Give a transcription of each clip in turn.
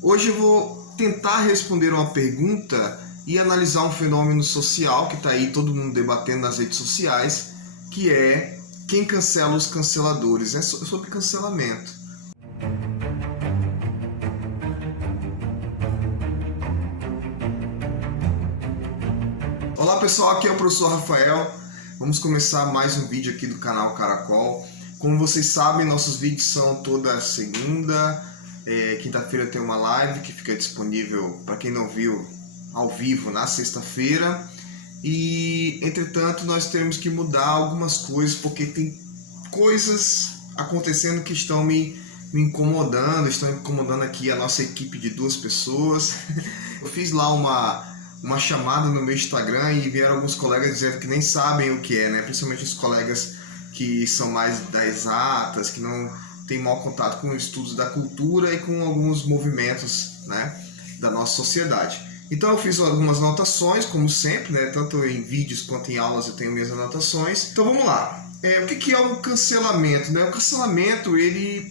Hoje eu vou tentar responder uma pergunta e analisar um fenômeno social que está aí todo mundo debatendo nas redes sociais, que é quem cancela os canceladores. É sobre cancelamento. Olá pessoal, aqui é o professor Rafael. Vamos começar mais um vídeo aqui do canal Caracol. Como vocês sabem, nossos vídeos são toda segunda. Quinta-feira tem uma live que fica disponível, para quem não viu, ao vivo na sexta-feira. E, entretanto, nós temos que mudar algumas coisas, porque tem coisas acontecendo que estão me incomodando, estão incomodando aqui a nossa equipe de 2 pessoas. Eu fiz lá uma chamada no meu Instagram e vieram alguns colegas dizendo que nem sabem o que é, né? Principalmente os colegas que são mais das exatas, que não têm maior contato com estudos da cultura e com alguns movimentos, né, da nossa sociedade. Então eu fiz algumas anotações, como sempre, né? Tanto em vídeos quanto em aulas eu tenho minhas anotações. Então vamos lá. O que é o cancelamento, né? O cancelamento, ele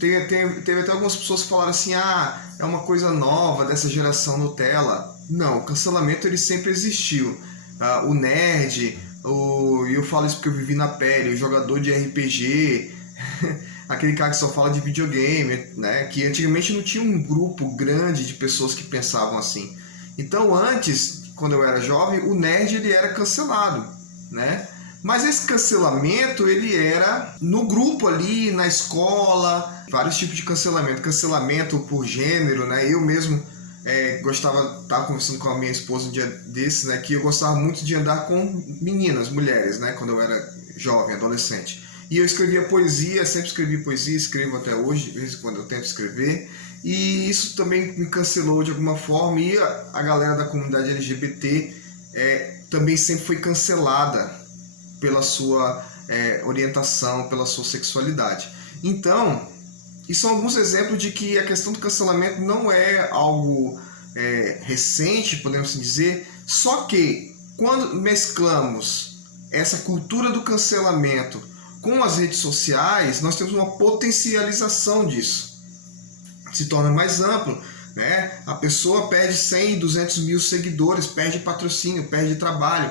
teve até algumas pessoas que falaram assim, é uma coisa nova dessa geração Nutella. Não, o cancelamento ele sempre existiu. O nerd, eu falo isso porque eu vivi na pele, o jogador de RPG, aquele cara que só fala de videogame, né? Que antigamente não tinha um grupo grande de pessoas que pensavam assim. Então antes, quando eu era jovem, o nerd ele era cancelado, né? Mas esse cancelamento ele era no grupo ali, na escola, vários tipos de cancelamento. Cancelamento por gênero, né? Eu mesmo estava conversando com a minha esposa um dia desses, né? Que eu gostava muito de andar com meninas, mulheres, né? Quando eu era jovem, adolescente. E eu escrevia poesia, sempre escrevi poesia, escrevo até hoje, de vez em quando eu tento escrever. E isso também me cancelou de alguma forma. E a galera da comunidade LGBT também sempre foi cancelada pela sua orientação, pela sua sexualidade. Então, e são alguns exemplos de que a questão do cancelamento não é algo recente, podemos dizer, só que quando mesclamos essa cultura do cancelamento com as redes sociais, nós temos uma potencialização disso. Se torna mais amplo, né? A pessoa perde 100, 200 mil seguidores, perde patrocínio, perde trabalho,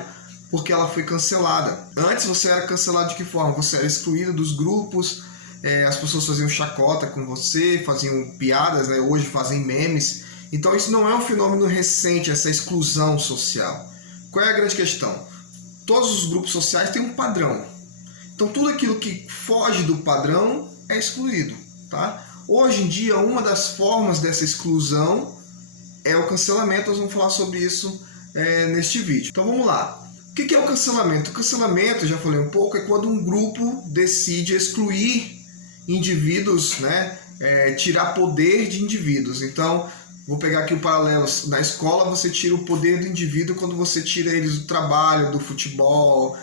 porque ela foi cancelada. Antes você era cancelado de que forma? Você era excluído dos grupos, as pessoas faziam chacota com você, faziam piadas, né? Hoje fazem memes. Então isso não é um fenômeno recente, essa exclusão social. Qual é a grande questão? Todos os grupos sociais têm um padrão. Então tudo aquilo que foge do padrão é excluído, tá? Hoje em dia, uma das formas dessa exclusão é o cancelamento. Nós vamos falar sobre isso neste vídeo. Então vamos lá. O que é o cancelamento? O cancelamento, já falei um pouco, é quando um grupo decide excluir indivíduos, né? Tirar poder de indivíduos. Então, vou pegar aqui o paralelo. Na escola, você tira o poder do indivíduo quando você tira eles do trabalho, do futebol,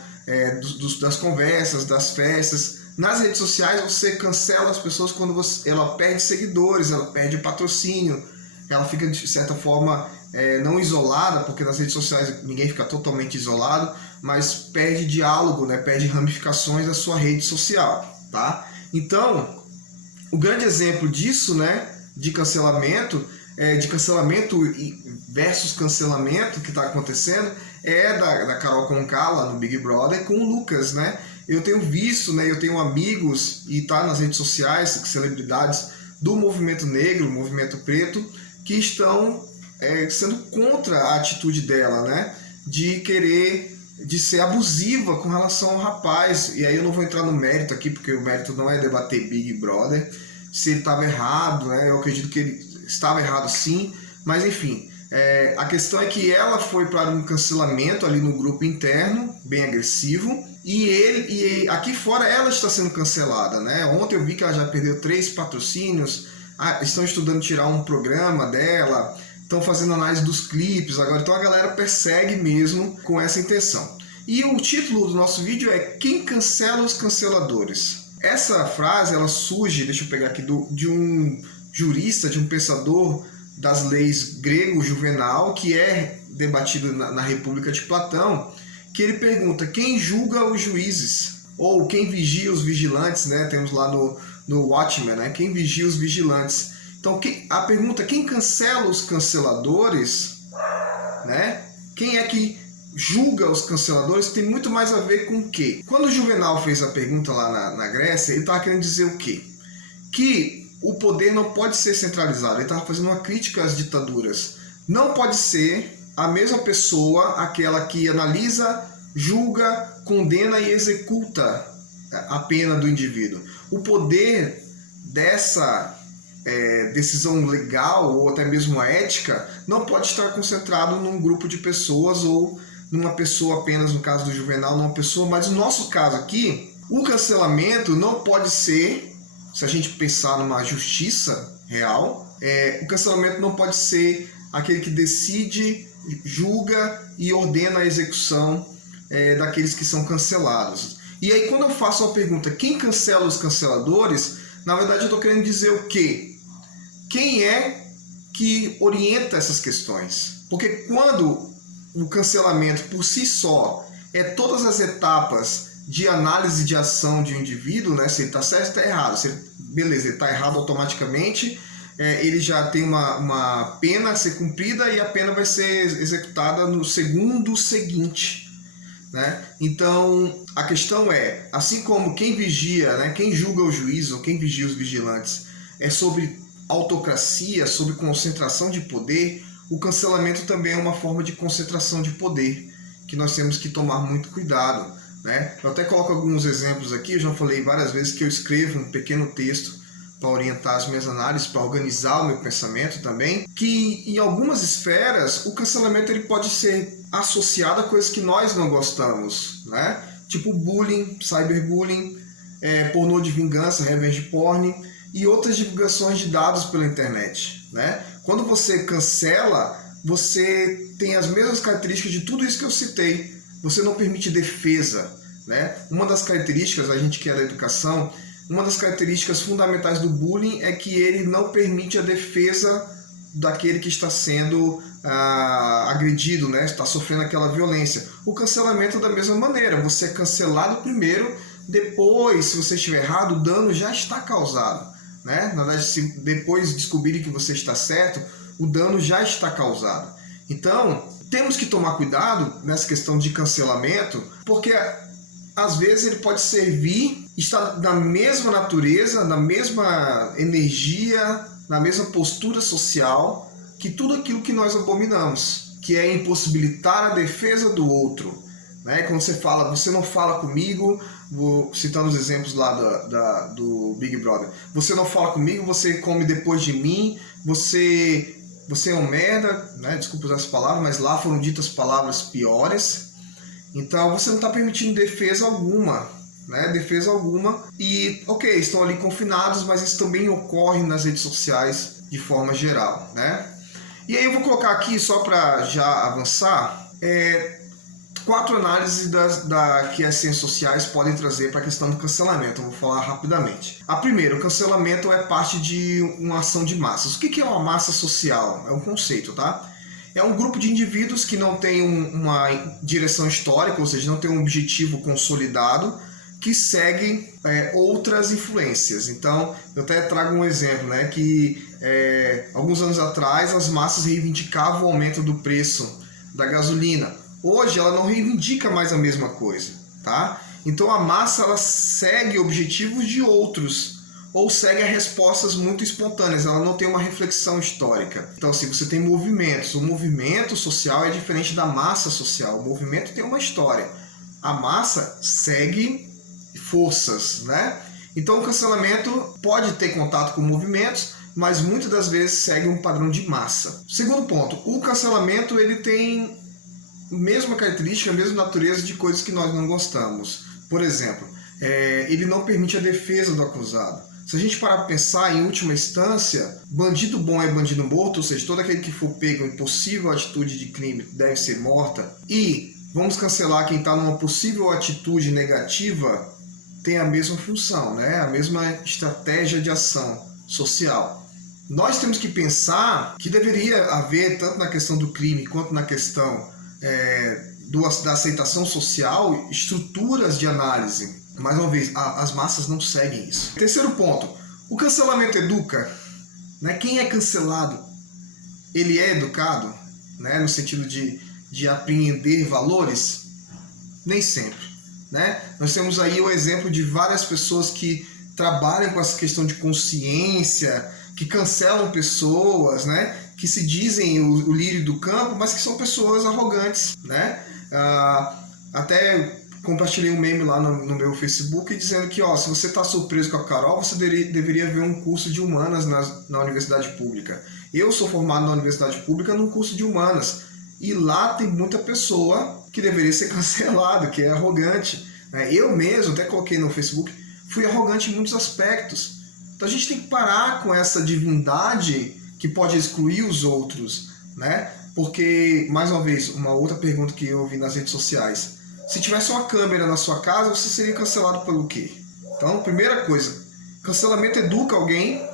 das conversas, das festas. Nas redes sociais, você cancela as pessoas quando ela perde seguidores, ela perde patrocínio, ela fica, de certa forma, não isolada, porque nas redes sociais ninguém fica totalmente isolado, mas perde diálogo, né? Perde ramificações da sua rede social, tá? Então, o grande exemplo disso, né, de cancelamento versus cancelamento que está acontecendo é da Carol Conká lá no Big Brother com o Lucas, né? Eu tenho visto, né, eu tenho amigos e tá nas redes sociais, celebridades do movimento negro, movimento preto, que estão sendo contra a atitude dela, né, de ser abusiva com relação ao rapaz. E aí eu não vou entrar no mérito aqui, porque o mérito não é debater Big Brother, se ele estava errado, né? Eu acredito que ele estava errado sim, mas enfim, a questão é que ela foi para um cancelamento ali no grupo interno, bem agressivo, e aqui fora ela está sendo cancelada, né? Ontem eu vi que ela já perdeu 3 patrocínios, estão estudando tirar um programa dela, estão fazendo análise dos clipes agora, então a galera persegue mesmo com essa intenção. E o título do nosso vídeo é Quem cancela os canceladores? Essa frase ela surge, deixa eu pegar aqui, de um jurista, de um pensador das leis grego Juvenal, que é debatido na República de Platão, que ele pergunta quem julga os juízes, ou quem vigia os vigilantes, né? Temos lá no Watchmen, né? Quem vigia os vigilantes. Então a pergunta, quem cancela os canceladores, né? Quem é que julga os canceladores, tem muito mais a ver com o quê? Quando o Juvenal fez a pergunta lá na Grécia, ele estava querendo dizer o quê? Que o poder não pode ser centralizado. Ele estava fazendo uma crítica às ditaduras. Não pode ser a mesma pessoa, aquela que analisa, julga, condena e executa a pena do indivíduo. O poder dessa decisão legal ou até mesmo ética não pode estar concentrado num grupo de pessoas ou numa pessoa apenas, no caso do Juvenal, numa pessoa, mas no nosso caso aqui, o cancelamento não pode ser, se a gente pensar numa justiça real, o cancelamento não pode ser aquele que decide, julga e ordena a execução daqueles que são cancelados. E aí quando eu faço a pergunta, quem cancela os canceladores, na verdade eu estou querendo dizer o quê? Quem é que orienta essas questões? Porque quando o cancelamento por si só é todas as etapas de análise de ação de um indivíduo, né? Se ele está certo, está errado. Beleza, ele está errado automaticamente, ele já tem uma pena a ser cumprida e a pena vai ser executada no segundo seguinte, né? Então, a questão é, assim como quem vigia, né, quem julga o juiz ou quem vigia os vigilantes é sobre autocracia, sobre concentração de poder, o cancelamento também é uma forma de concentração de poder, que nós temos que tomar muito cuidado, né? Eu até coloco alguns exemplos aqui, eu já falei várias vezes que eu escrevo um pequeno texto para orientar as minhas análises, para organizar o meu pensamento também, que em algumas esferas o cancelamento ele pode ser associado a coisas que nós não gostamos, né? Tipo bullying, cyberbullying, pornô de vingança, revenge porn e outras divulgações de dados pela internet, né? Quando você cancela, você tem as mesmas características de tudo isso que eu citei. Você não permite defesa, né? Uma das características, a gente que é da educação, uma das características fundamentais do bullying é que ele não permite a defesa daquele que está sendo agredido, né? Está sofrendo aquela violência. O cancelamento da mesma maneira, você é cancelado primeiro, depois, se você estiver errado, o dano já está causado, né? Na verdade, se depois descobrirem que você está certo, o dano já está causado. Então, temos que tomar cuidado nessa questão de cancelamento, porque às vezes ele pode servir, estar na mesma natureza, na mesma energia, na mesma postura social que tudo aquilo que nós abominamos, que é impossibilitar a defesa do outro, né? Quando você fala, você não fala comigo, vou citando os exemplos lá do Big Brother, você não fala comigo, você come depois de mim, você é um merda, né? Desculpa usar essa palavra, mas lá foram ditas palavras piores. Então você não está permitindo defesa alguma, né? Defesa alguma. E ok, estão ali confinados, mas isso também ocorre nas redes sociais de forma geral, né? E aí eu vou colocar aqui, só para já avançar, 4 análises que as ciências sociais podem trazer para a questão do cancelamento. Eu vou falar rapidamente. A primeira, o cancelamento é parte de uma ação de massas. O que é uma massa social? É um conceito, tá? É um grupo de indivíduos que não tem uma direção histórica, ou seja, não tem um objetivo consolidado, que seguem outras influências. Então, eu até trago um exemplo, né, que alguns anos atrás as massas reivindicavam o aumento do preço da gasolina. Hoje ela não reivindica mais a mesma coisa, tá? Então a massa ela segue objetivos de outros, ou segue respostas muito espontâneas, ela não tem uma reflexão histórica. Então assim, você tem movimentos, o movimento social é diferente da massa social, o movimento tem uma história, a massa segue forças, né? Então o cancelamento pode ter contato com movimentos, mas muitas das vezes segue um padrão de massa. Segundo ponto, o cancelamento ele tem a mesma característica, a mesma natureza de coisas que nós não gostamos. Por exemplo, ele não permite a defesa do acusado. Se a gente parar para pensar, em última instância, bandido bom é bandido morto, ou seja, todo aquele que for pego em possível atitude de crime deve ser morta. E vamos cancelar quem está numa possível atitude negativa, tem a mesma função, né? A mesma estratégia de ação social. Nós temos que pensar que deveria haver, tanto na questão do crime quanto na questão da aceitação social, estruturas de análise. Mais uma vez, as massas não seguem isso. Terceiro ponto, o cancelamento educa? né? Quem é cancelado, ele é educado, né? No sentido de apreender valores? Nem sempre, né? Nós temos aí o exemplo de várias pessoas que trabalham com essa questão de consciência, que cancelam pessoas, né? Que se dizem o lírio do campo, mas que são pessoas arrogantes, né? Até compartilhei um meme lá no meu Facebook dizendo que, ó, se você está surpreso com a Carol, você deveria ver um curso de humanas na universidade pública. Eu sou formado na universidade pública num curso de humanas, e lá tem muita pessoa que deveria ser cancelada, que é arrogante, né? Eu mesmo, até coloquei no Facebook, fui arrogante em muitos aspectos. Então a gente tem que parar com essa divindade que pode excluir os outros, né? Porque, mais uma vez, uma outra pergunta que eu ouvi nas redes sociais: se tivesse uma câmera na sua casa, você seria cancelado pelo quê? Então, primeira coisa, cancelamento educa alguém?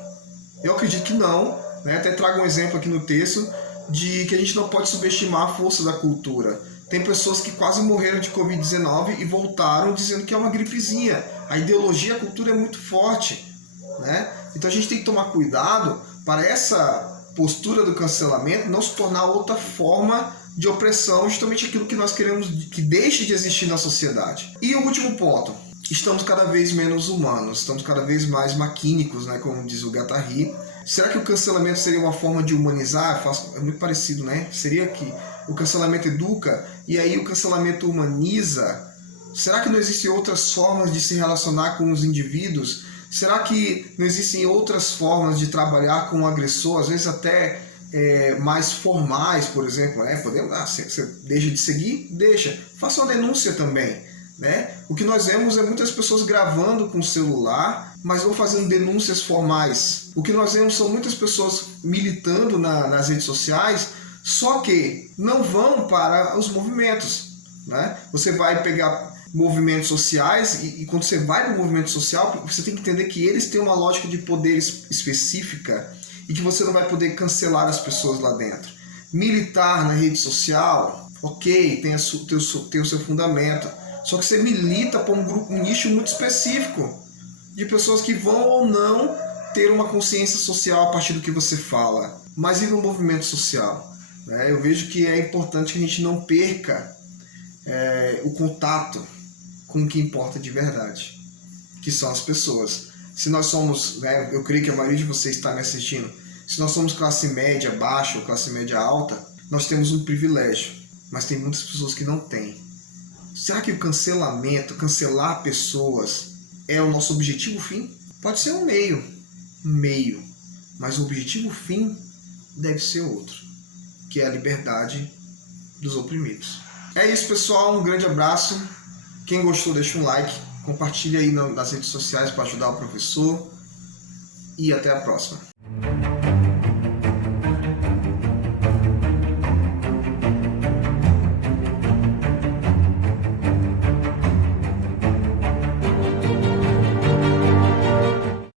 Eu acredito que não, né? Até trago um exemplo aqui no texto de que a gente não pode subestimar a força da cultura. Tem pessoas que quase morreram de Covid-19 e voltaram dizendo que é uma gripezinha. A ideologia, a cultura é muito forte, né? Então a gente tem que tomar cuidado para essa postura do cancelamento não se tornar outra forma de opressão, justamente aquilo que nós queremos que deixe de existir na sociedade. E o último ponto: estamos cada vez menos humanos, estamos cada vez mais maquínicos, né, como diz o Guattari. Será que o cancelamento seria uma forma de humanizar? É muito parecido, né? Seria que o cancelamento educa e aí o cancelamento humaniza? Será que não existem outras formas de se relacionar com os indivíduos? Será que não existem outras formas de trabalhar com o agressor, às vezes até mais formais, por exemplo? Você deixa de seguir? Deixa. Faça uma denúncia também, né? O que nós vemos é muitas pessoas gravando com o celular, mas não fazendo denúncias formais. O que nós vemos são muitas pessoas militando nas redes sociais, só que não vão para os movimentos, né? Você vai pegar movimentos sociais e quando você vai para o movimento social, você tem que entender que eles têm uma lógica de poder específica e que você não vai poder cancelar as pessoas lá dentro. Militar na rede social, ok, tem o seu fundamento, só que você milita para um nicho muito específico de pessoas que vão ou não ter uma consciência social a partir do que você fala. Mas e no movimento social? Eu vejo que é importante que a gente não perca o contato com o que importa de verdade, que são as pessoas. Se nós somos, eu creio que a maioria de vocês está me assistindo, se nós somos classe média baixa ou classe média alta, nós temos um privilégio, mas tem muitas pessoas que não têm. Será que o cancelamento, cancelar pessoas, é o nosso objetivo fim? Pode ser um meio, mas o objetivo fim deve ser outro, que é a liberdade dos oprimidos. É isso, pessoal, um grande abraço. Quem gostou, deixa um like, compartilha aí nas redes sociais para ajudar o professor e até a próxima.